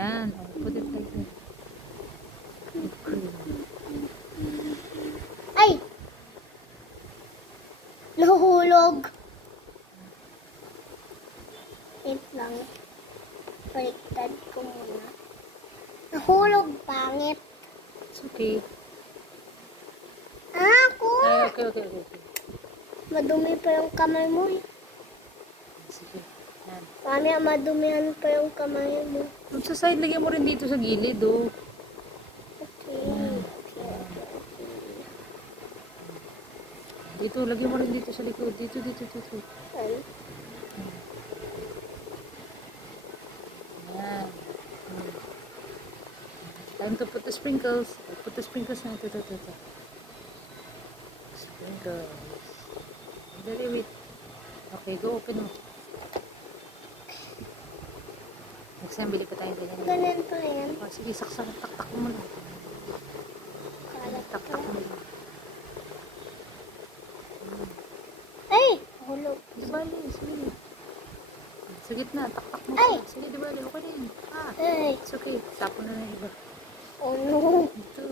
Yan. Oh, put it like that. Whipped cream. Ay! Nahuhulog. Wait lang. Baliktad ko muna. Nahulog, pangit. It's okay. Ako! Ay, okay. Madumi pa yung kamay mo eh. Sige. Yan. Mamaya madumihan pa yung kamay mo. Kung sa side, lagyan mo rin dito sa gilid, oh. Okay. Dito, lagyan mo rin dito sa likod. Dito. Ay. Yan. Time to put the sprinkles. Put the sprinkles na. Ito. Sprinkles. Dali, wait. Okay, go open mo. Next time, bili pa tayo ganyan. Ganun pa yan. Oh, sige, saksak. Tak mo na. Kalat Tak ka. mo na. Ay! Hulog. Dibali, sige. Sa gitna, tak mo. Ay! Sige, dibali. Okay na yun. Ay! It's okay. Tapon na yung iba. Oh no! Ito.